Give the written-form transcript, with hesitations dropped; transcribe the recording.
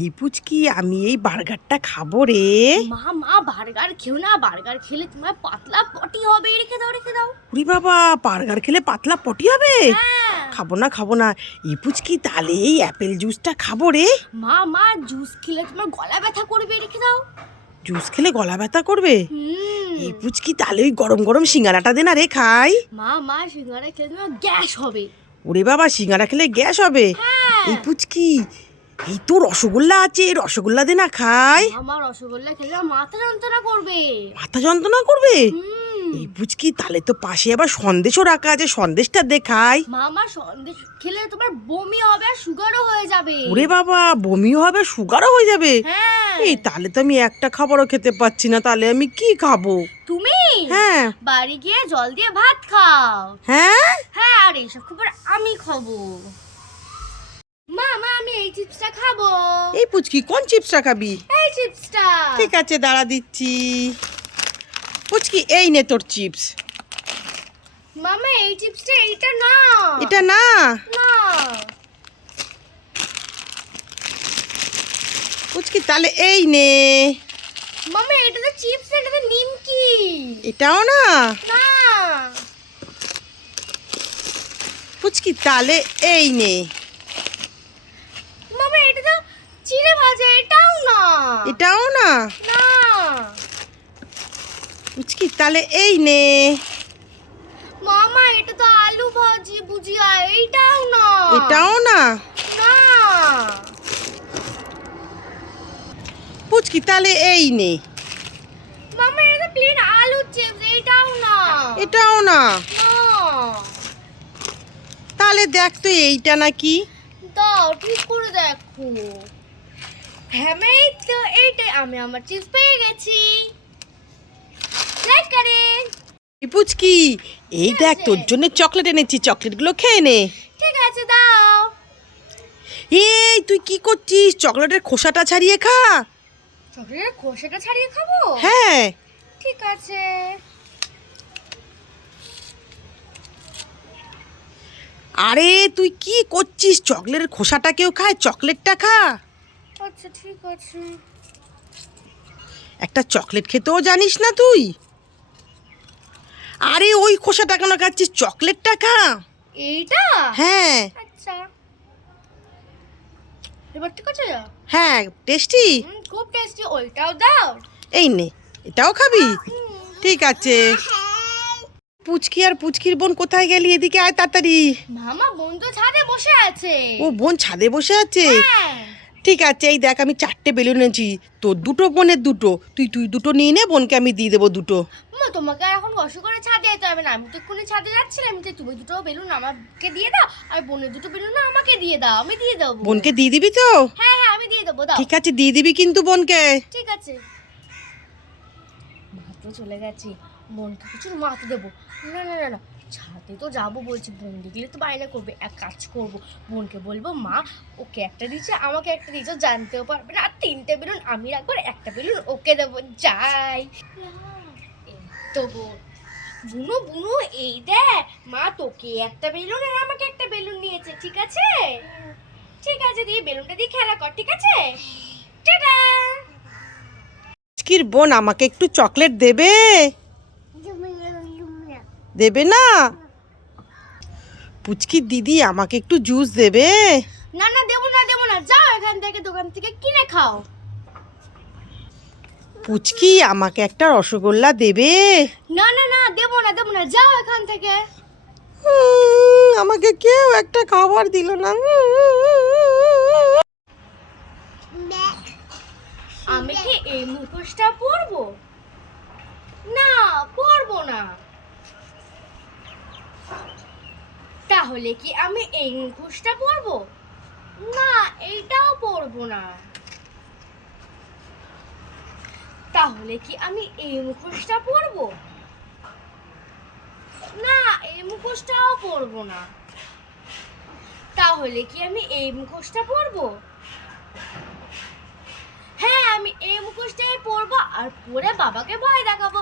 এই পুচকি আমি এই বার্গারটা খাবো রে। মা মা বার্গার খেও না, বার্গার খেলে তোমার পাতলা পটি হবে। রেখে দাও রেখে দাও। উরি বাবা, বার্গার খেলে পাতলা পটি হবে? হ্যাঁ। খাবো না খাবো না। এই পুচকি তাহলে এই অ্যাপেল জুসটা খাবো রে। মা মা জুস খেলে তোমার গলা ব্যথা করবে। রেখে দাও। জুস খেলে গলা ব্যথা করবে? হুম। এই পুচকি তাহলে ওই গরম গরম সিঙ্গারাটা দে না রে খাই। মা মা সিঙ্গারা খেলে তোমার গ্যাস হবে। ওরে বাবা, সিঙ্গারা খেলে গ্যাস হবে? হ্যাঁ। এই পুচকি এই তো রসগোল্লা আছে, রসগোল্লা দে না খাই। আমার রসগোল্লা খেলে না মাথা যন্ত্রণা করবে। মাথা যন্ত্রণা করবে? হুম। এই পুচকি তাহলে তো পাশে আবার সন্দেশও রাখা আছে, সন্দেশটা দে খাই। মামা সন্দেশ খেলে তোমার বমি হবে আর সুগারও হয়ে যাবে। ওরে বাবা, বমিও হবে, সুগারও হয়ে যাবে? হ্যাঁ। এই তাহলে তো আমি একটা খাবারও খেতে পাচ্ছি না, তাহলে আমি কি খাবো? তুমি হ্যাঁ বাড়ি গিয়ে জল দিয়ে ভাত খাও। হ্যাঁ। হ্যাঁ, আর এইসব খাবার আমি খাবো। মা মা আমি এই চিপসটা খাবো। এই পুচকি কোন চিপসটা খাবি? এই চিপসটা। ঠিক আছে, দাঁড়া দিচ্ছি। পুচকি এই নে তোর চিপস। মামা এই চিপসটা এইটা না। এটা না? না। পুচকি তাহলে এই নে। মামা এটা তো চিপস, এটা তো নিমকি। এটাও না? না। পুচকি তাহলে এই নে। মামা এটা তো চিড়ে ভাজা, এটাও না। এটাও না? না। পুচকি তাহলে এই নে। মামা এটা তো আলু ভাজি ভুজিয়া, এইটাও না। এটাও না? না। পুচকি তাহলে এই নে। মামা এটা তো প্লেন আলু চিপস, এইটাও না। এটাও না? না। তাহলে দেখ তো এইটা নাকি। দাও ঠিক করে দেখো। হ্যাঁ এই তো এইটাই, আমি আমার চিপস পেয়ে গেছি। লাইক করে। এই পুচকি এই দেখ তোর জন্য চকলেট এনেছি, চকলেটগুলো খেয়ে নে। ঠিক আছে দাও। এই তুই কি করছিস? চকলেটের খোসাটা ছাড়িয়ে খা। চকলেটের খোসাটা ছাড়িয়ে খাবো? হ্যাঁ। ঠিক আছে। আরে তুই কি করছিস? চকলেটের খোসাটা কেউ খায়? চকলেটটা খা। আচ্ছা ঠিক আছে। একটা চকলেট খেতেও জানিস না তুই? আরে ওই খোসাটা কেন খাচ্ছিস? চকলেটটা খা। এইটা? হ্যাঁ আচ্ছা। এবার ঠিক আছে? হ্যাঁ, টেস্টি। খুব টেস্টি। ওইটাও দাও। এই নে, এটাও খাবি? ঠিক আছে। পুচকি আর পুচকির বোন কোথায় গেলি? এদিকে আয় তাড়াতাড়ি। মামা বোন তো ছাদে বসে আছে। ও বোন ছাদে বসে আছে? হ্যাঁ। ঠিক আছে, এই দেখ আমি 4টে বেলুন এনেছি। তোর দুটো, বোনের দুটো। তুই দুটো নিয়ে নে, বোনকে আমি দিয়ে দেবো দুটো। মা তোমাকে আর এখন কষ্ট করে ছাদে যেতে হবে না। আমি তো এক্ষুনি ছাদে যাচ্ছিলাম। তো তুমি দুটো বেলুন আমাকে দিয়ে দাও, আর বোনের দুটো বেলুন আমাকে দিয়ে দাও। আমি দিয়ে দেবো। বোনকে দিয়ে দিবি তো? হ্যাঁ হ্যাঁ আমি দিয়ে দেবো। দাও। ঠিক আছে, দিয়ে দিবি কিন্তু বোনকে। ঠিক আছে। মা তো চলে গেছে, বোনকে কিছু মাতে দেবো। না না না না, ছাদে তো যাবো বলছি, বোন দেখলে তো বায়না করবে। এক কাজ করবো, বোনকে বলবো মা ওকে একটা দিচ্ছে, আমাকে একটা দিচ্ছে, জানতেও পারবে না। আর 3টে বেলুন আমি রাখবো, আর একটা বেলুন ওকে দেবো। যাই। এই তো বোন। বুনু বুনু এই দেখ, মা তোকে একটা বেলুন আর আমাকে একটা বেলুন নিয়েছে। ঠিক আছে? ঠিক আছে, দিয়ে বেলুনটা দিয়ে খেলা কর। ঠিক আছে? টাটা। পুচকির বোন আমাকে একটু চকলেট দেবে? দেবে না? পুচকির দিদি আমাকে একটু জুস দেবে? না না দেবো না দেবো না, যাও এখান থেকে, দোকান থেকে কিনে খাও। পুচকি আমাকে একটা রসগোল্লা দেবে? না না না দেবো না দেবো না, যাও এখান থেকে। আমাকে কেউ একটা খাবার দিল না। আমি কি এই মুখোশটা পরবো? না, পরবো না। তাহলে কি আমি এই মুখোশটা পরবো? না, এইটাও পরবো না। তাহলে কি আমি এই মুখোশটা পরবো? না, এই মুখোশটাও পরবো না। তাহলে কি আমি এই মুখোশটা পরবো? হ্যাঁ, আমি এই মুখোশটাই পরবো, আর পরে বাবাকে ভয় দেখাবো।